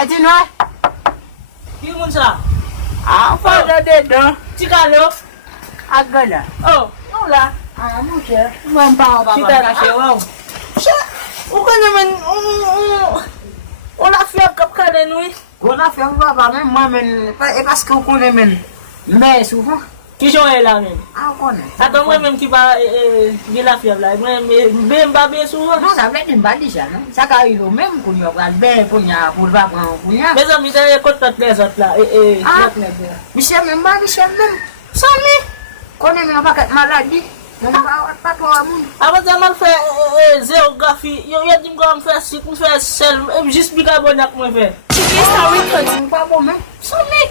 Peti nou? Ki moun sa? Fwa de dedan. Ti kalo? Agada. Oh, nou la. Mou che. Mwen pa wap. Ti ta kache waw. Che, ou kane men, ou la fiyab kap kane nou yi? Kon a fe wap men, mwen men, e paske ou konen men, mè soufan. Ki jon e la men? Konen. Aton mwen men ki ba di la fiyab la, mwen be mba be sou? Non, sa vlet din bali sa, non? Sa ka ilo men, koun yo pral ben, koun ya, pou lva pran, koun ya. Me zan mi te kontat le zot la, Misye men ba, misye men. San mi? Konen men wakat maladi. Mwen ba wak pato a moun. Apan zaman fè zeografi, yo di mga mwen fè sik, mwen fè sel, jist bikarbonak mwen fè. Chiki sa wikot, mwen pa bon men. San mi?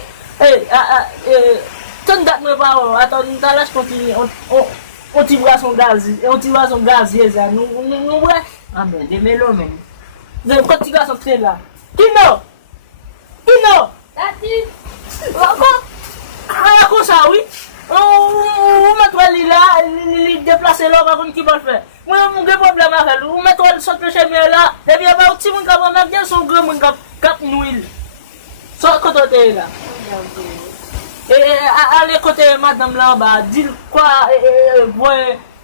Ton dat mwen pa wè, aton talas konti, on ti vwa son gaz ye zan, nou wè. Men, de melo men. Zan konti gaz son tre la. Kino? Tati! Wakon? Wakon sa wè? Ou met wè li la, li deplase lò wakon ki bol fè. Mwen gen problem a fèl, ou met wè sot le chèmè la, ebi a ba ou ti mwen kap an ap gen son gre mwen kap nouil. Sot kotote la. Ale kote madame la ba, dil kwa vwe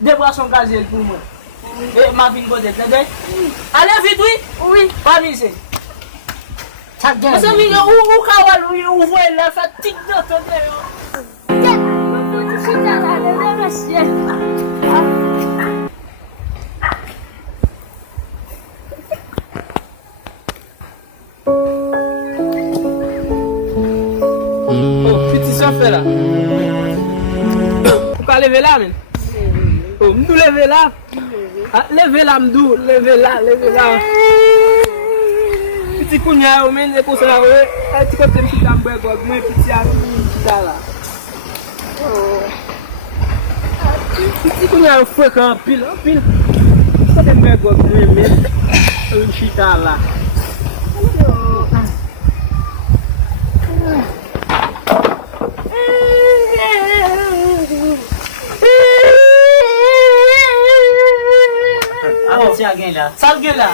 debrasyon gazel pou mwen. Ma vin kote, tede? Ale vit wè? Oui. Pa mi se. Chak gen. Mwen se mi ou kawal ou vwe la fè tik do tede yo. Fè la. Ou ka leve la men? Mdou leve la? Leve la mdou, leve la. Piti kounya yo men, e konsa la we, ti kote mchita mbwe gog, mwen piti a mchita la. Piti kounya yo fwek an pil. Kote mbwe gog mwen men, mchita la. Sal gen la.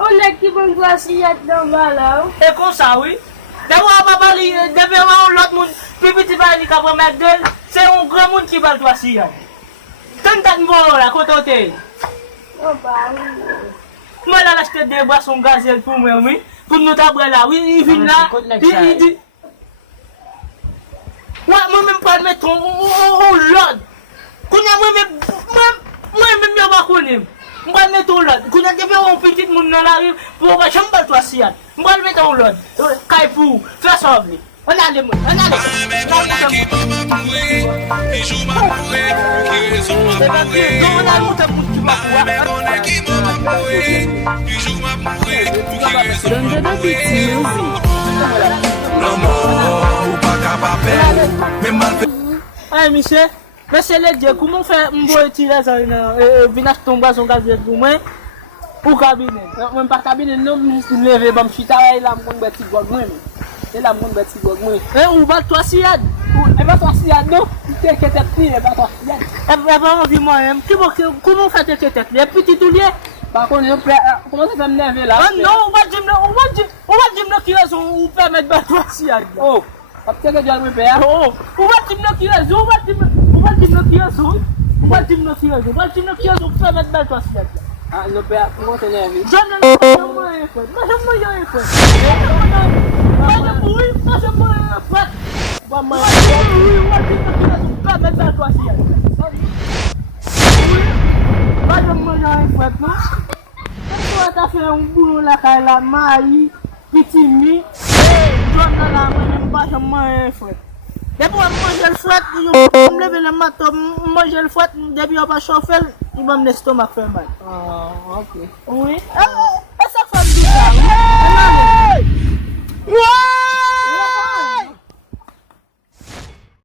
Olè ki bon gwa si yat nan bala. E kon sa wè? De wè babali, debe wè ou lot moun, pipiti pa li kapwa mek del, se yon gran moun ki bal kwa si yat. Tan tak mbo la, kotote. O ba, Mwen la lachte de boisson gazel pou mwen wè, pou nou tabre la, wè, yi vin la, yi di. Wè, mwen mèm pa meton, ou lod. Kounya mwen mèm yo bakounim. Mwen meton lod. Kounya debe wè ou petit moun nan la rive, pou wè chanm bal kwa si yat. Mwen meton lod. Kay pou, fè sobli. On ale moun, on ale. Ay, misye, mese le diye, kouman fè mbo etire sa vinas tomba son gazel pou mwen? Ou kabine? Mwen pa kabine, nou mwen leve bam chita wè la mwen beti gwa gwen. E la moun beti gog mwen. Ou bat 3 siyad? E bat 3 siyad nou? Te ketek li, e bat 3 siyad. E bat an di mwen, kouman fè te ketek li? E piti tou liye? Bakon, kouman se fèm neve la? Non, ou bat jim nou ki rezon ou fè met bat 3 siyad. Oh, ap teke djal mwen pe ya? Ou bat jim nou ki rezon, ou bat jim nou ki rezon ou fè met bat 3 siyad. Nou pe ya, kouman se neve? Janan, mwen yon fèt. Ta fè un boulou la kay la mayi, piti mi, jòn nan la mwen pa jè mwen fwet. Depi wè manje l fwet, yon mleve le mato, manje l fwet, depi wè pa chofel, yon mwen estomak fè mal. Ok. Oui? E sak fè mdou sa, oui? E nan men?